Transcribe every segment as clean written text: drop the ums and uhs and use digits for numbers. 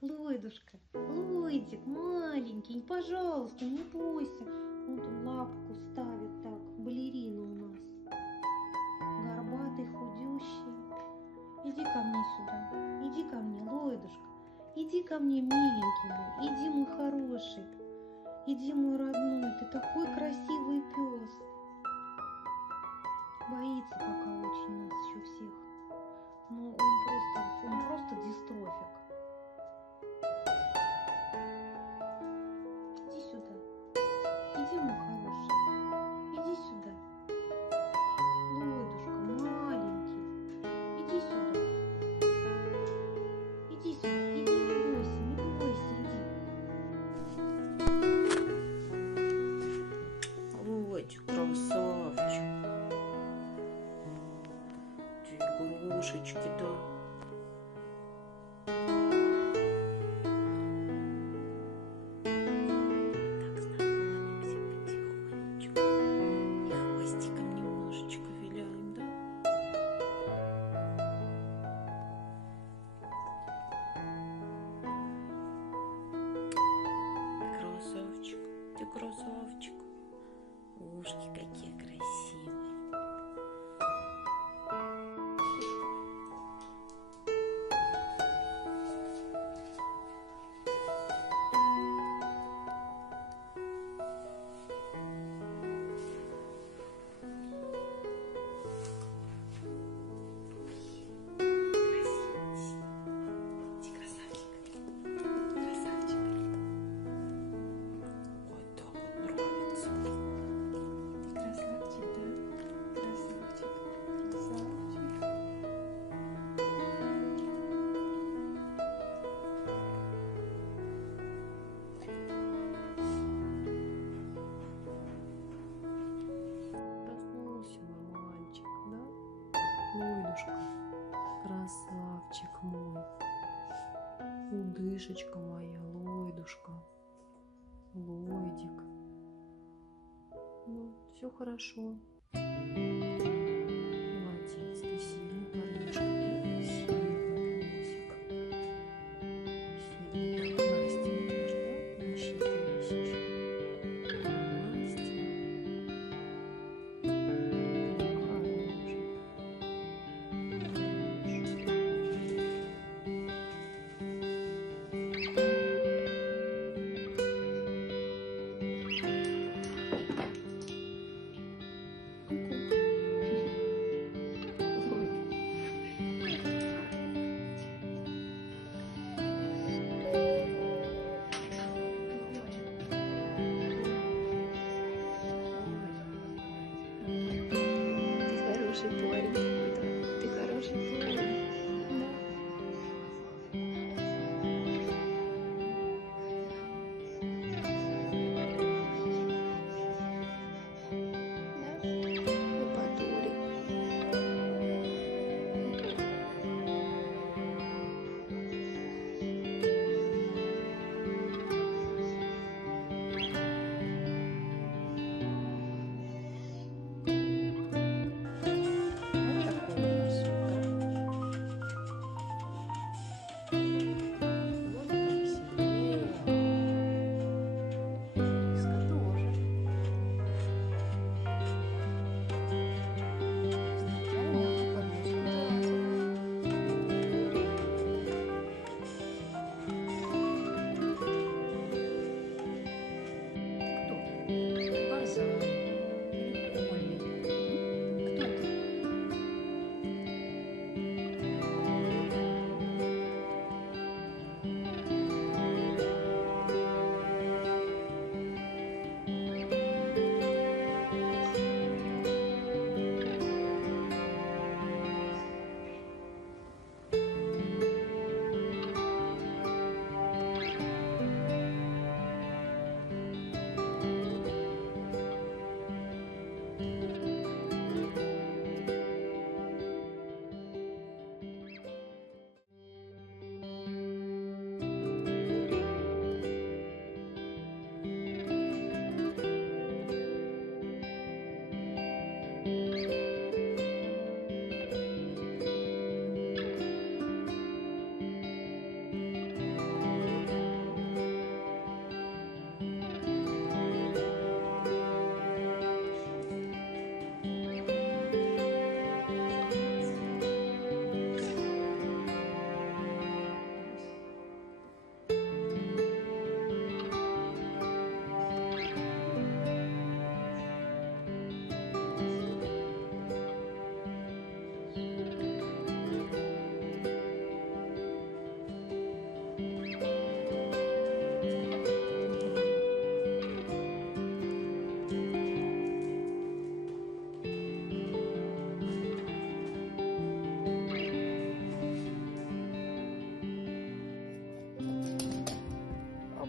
Лойдушка, Лойдик, маленький, пожалуйста, не бойся. Вот он лапку ставит так, балерина у нас. Горбатый, худющий. Иди ко мне сюда, иди ко мне, Лойдушка. Иди ко мне, миленький мой, иди, мой хороший. Иди, мой родной, ты такой красивый пес. Боится пока очень нас еще всех. Но он просто дистрофик. Иди сюда. Иди, мой хороший. Иди сюда. Лойдушка, маленький. Иди сюда. Иди сюда. Иди, не бойся, не бойся, иди. Лодик, красавчик. Ты игрушечки, да? Так, наклонимся потихонечку. И хвостиком немножечко виляем, да? Красавчик, ты красавчик. Ушки какие красивые. Ты красавчик. Красавчик. Вот так вот нравится. Красавчик, да? Красавчик, красавчик. Проснулся мой мальчик, да? Лойдушка, красавчик мой. Удышечка моя, Лойдушка. Лойдик. Ну, все хорошо. Молодец, ты сильный парнишка, ты сильный песик. Сильный. Так, Настя, идешь, да? На щите висишь. Настя. Хороший. Ты хороший парень такой, да? Ты хороший парень. Да? Да? Лопатулик.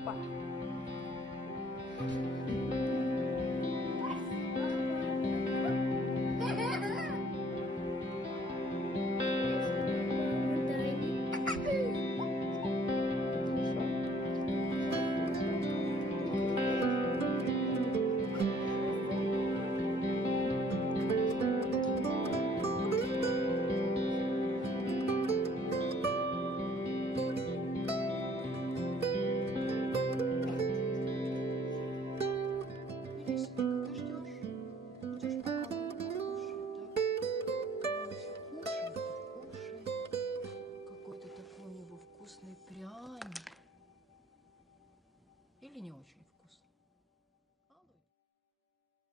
папа.